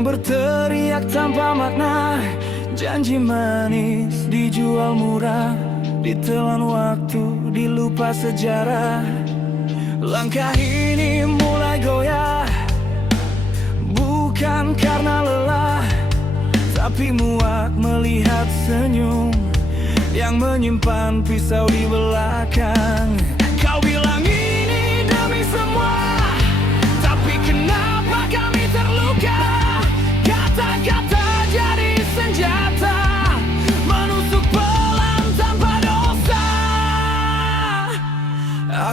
yang berteriak tanpa makna, janji manis dijual murah, ditelan waktu, dilupa sejarah. Langkah ini mulai goyah, bukan karena lelah, tapi muak melihat senyum yang menyimpan pisau di belakang. Kau bilang ini demi semua, tapi kenapa kami terluka? Kata-kata jadi senjata, menusuk pelan tanpa dosa.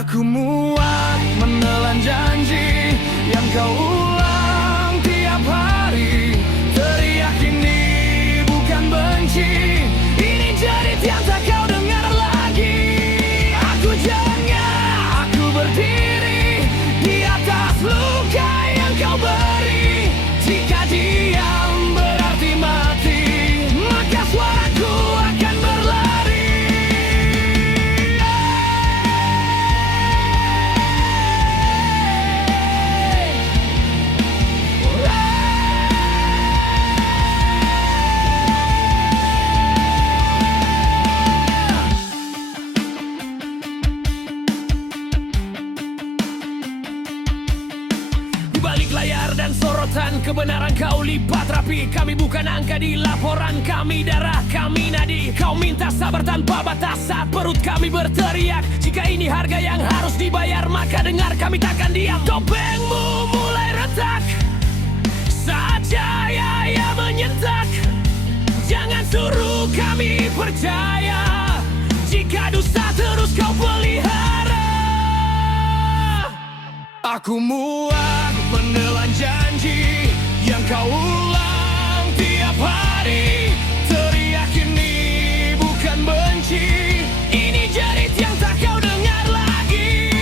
Aku muak menelan janji yang kau ulang tiap hari. Teriak ini bukan benci, ini jerit yang tak kau dengar lagi. Aku jengah, aku berdiri di atas luka yang kau beri. Jika diam berarti mati, maka suaraku akan berlari. Di balik layar dan sorotan, kebenaran kau lipat rapi. Kami bukan angka di laporan, kami darah, kami nadi. Kau minta sabar tanpa batas saat perut kami berteriak. Jika ini harga yang harus dibayar, maka dengar kami takkan diam. Topengmu mulai retak saat cahaya menyentak. Jangan suruh kami percaya jika dusta terus kau pelihara. Aku muak menelan janji yang kau ulang tiap hari. Teriak ini bukan benci, ini jerit yang tak kau dengar lagi.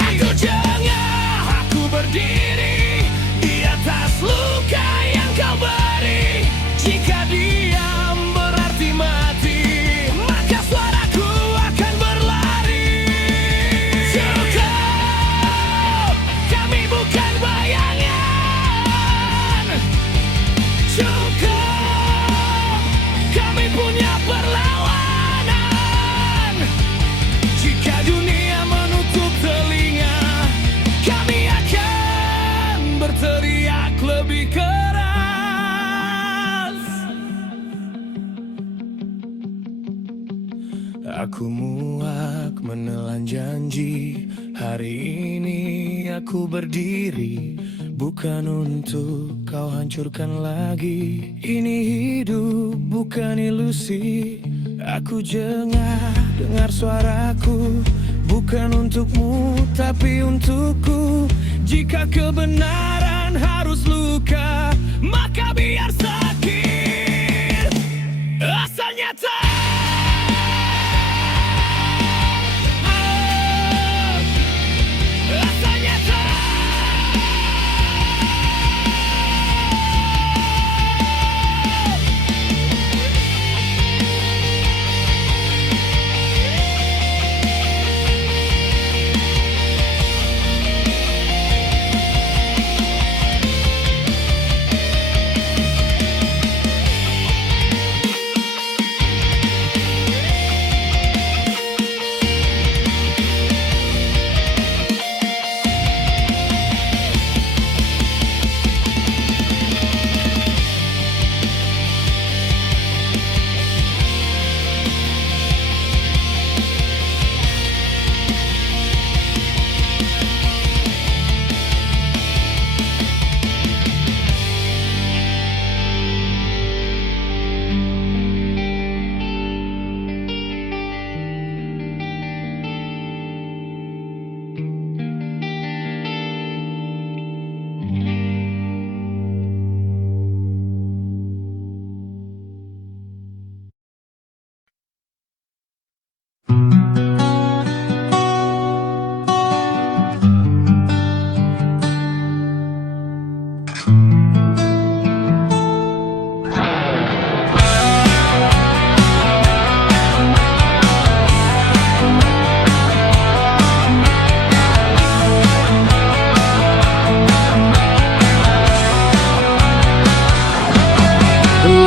Aku jengah, aku berdiri di atas luka yang kau beri. Jika diam berarti mati, maka suaraku akan berlari. Cukup, kami bukan bayangan. Cukup, kami punya perlawanan. Jika dunia menutup telinga, kami akan berteriak lebih keras. Aku muak menelan janji, hari ini aku berdiri, bukan untuk kau hancurkan lagi. Ini hidup bukan ilusi. Aku jengah dengar suaraku, bukan untukmu tapi untukku. Jika kebenaran harus luka, maka biar sakit asal nyata. Asal nyata.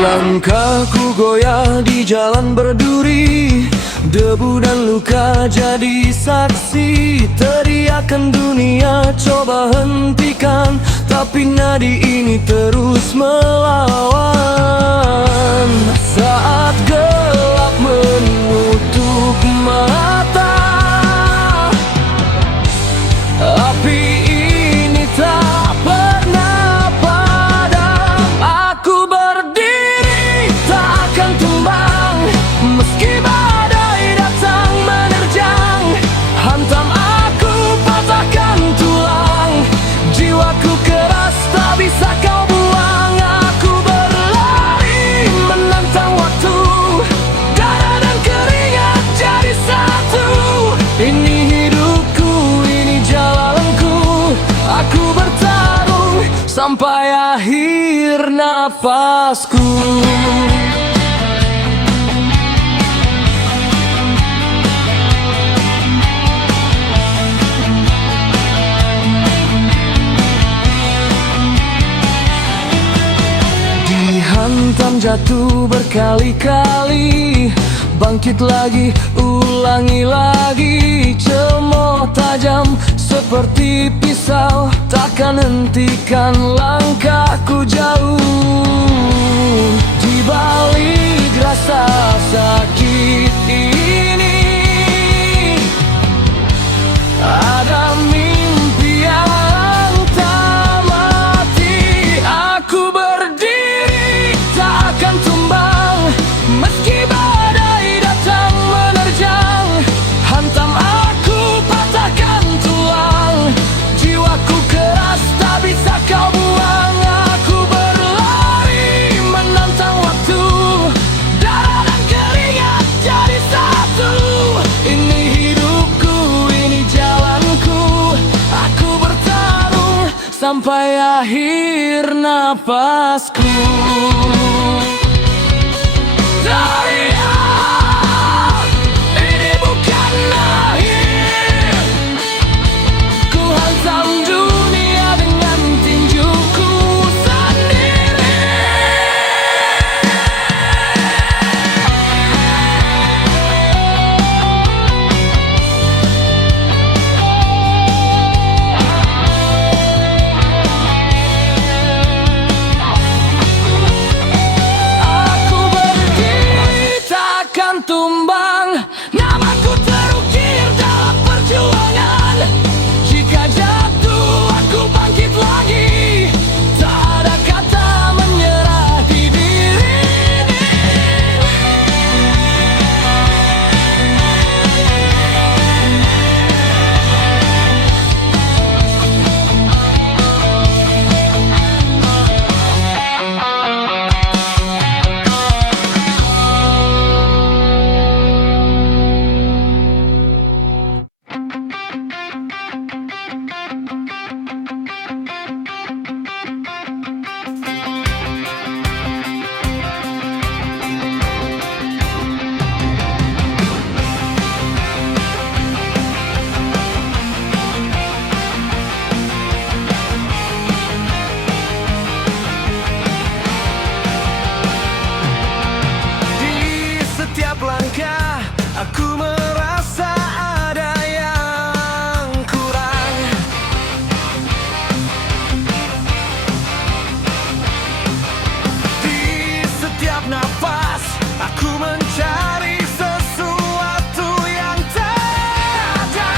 Langkahku goyah di jalan berduri, debu dan luka jadi saksi. Teriakan dunia coba hentikan, tapi nadi ini terus melawan. Saat gelap menutup mata, api ini tak pernah padam. Aku berdiri tak akan tumbang, meski badai datang menerjang. Hantam aku, patahkan tulang, jiwaku keras tak bisa kau buang. Aku berlari menantang waktu, darah dan keringat jadi satu. Ini hidupku, ini jalanku, aku bertarung sampai akhir napasku. Dihantam jatuh berkali-kali, bangkit lagi, ulangi lagi. Cemooh tajam seperti pisau, takkan hentikan langkahku jauh. Di balik rasa sakit ini ada mimpi yang tak mati. Aku berdiri tak akan tumbang, meski badai datang menerjang. Hantam aku, patahkan tulang, jiwaku keras tak bisa kau buang. Aku berlari menantang waktu, darah dan keringat jadi satu. Ini hidupku, ini jalanku, aku bertarung sampai akhir napasku. Teriak, ini bukan akhir. Ku hantam dunia dengan tinjuku sendiri. Aku berdiri takkan tumbang, namaku terukir dalam perjuangan. Jika jatuh aku bangkit lagi, tak ada kata menyerah di diri ini. Di setiap langkah aku merasa ada yang kurang. Di setiap nafas aku mencari sesuatu yang tak ada.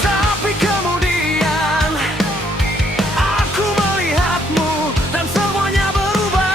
Tapi kemudian aku melihatmu dan semuanya berubah.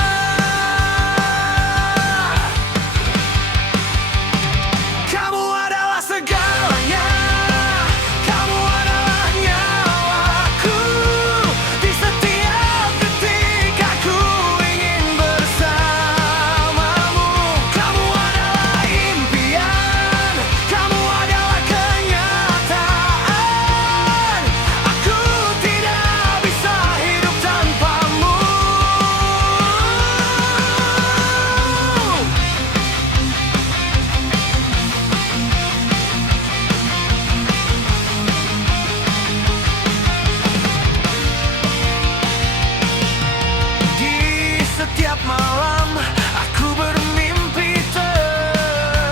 Setiap malam aku bermimpi tentangmu.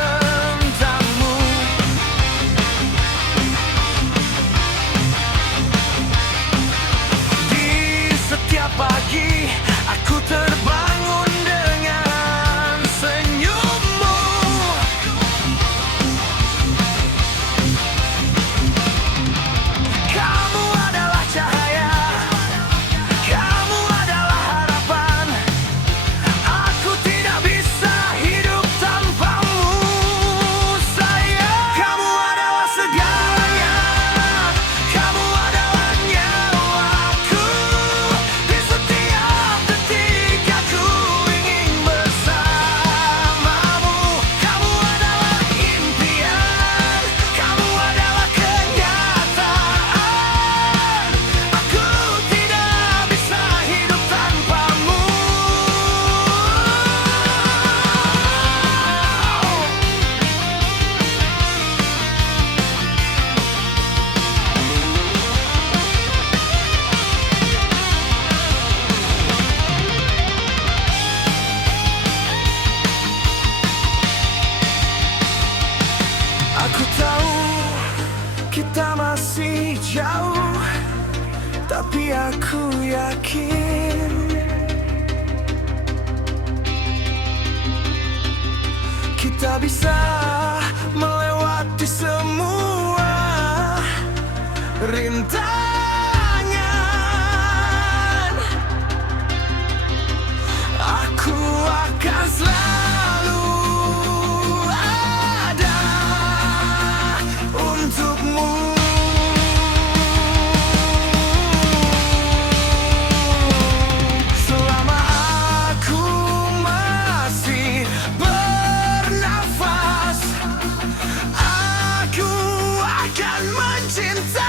Di setiap pagi aku terbangun dengan senyummu. Kamu adalah cahaya, kamu adalah harapan. Aku tidak bisa hidup tanpamu, sayang. Kamu adalah segalanya, kamu adalah nyawaku. Di setiap detik aku ingin bersamamu. Kamu adalah impian, kamu adalah kenyataan. Aku tidak bisa hidup tanpamu. Aku tahu kita masih jauh, tapi aku yakin kita bisa melewati semua rintangan. Aku akan selalu ada untukmu. Selama aku masih bernafas, aku akan mencintaimu.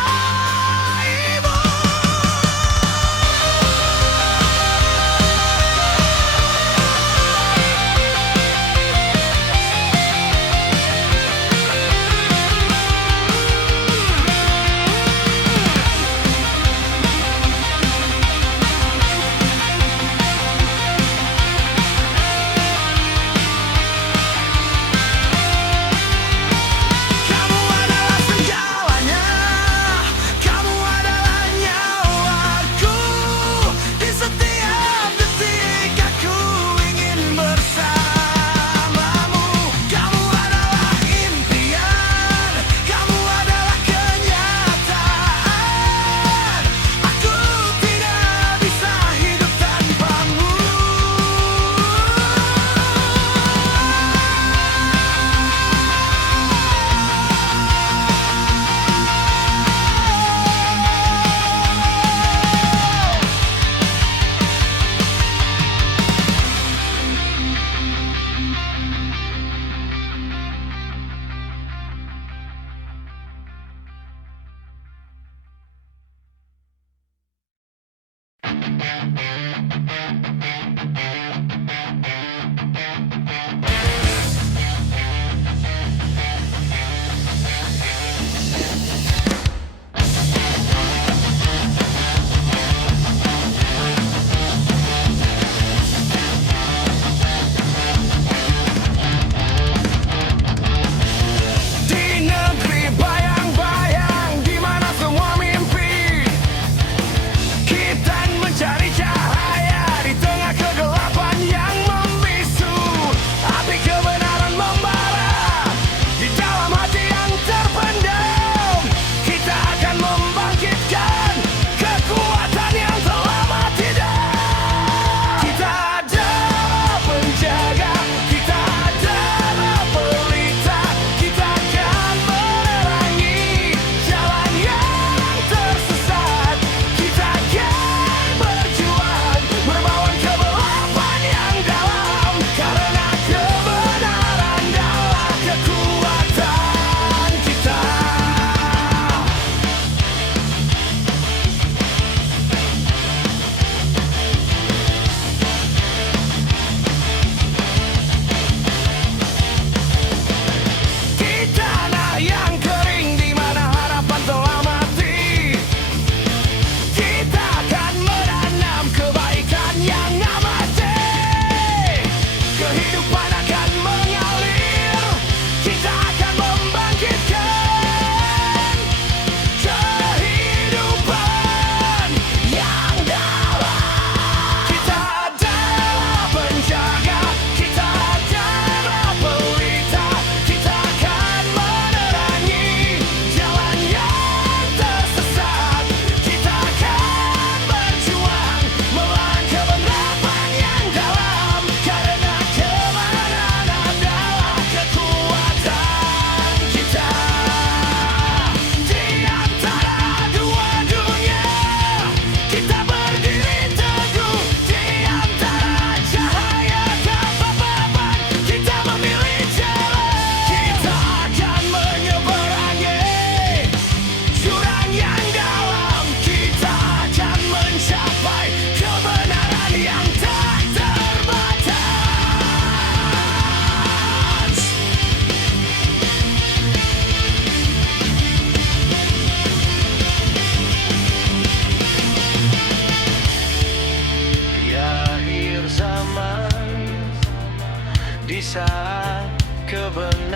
saat kebenaran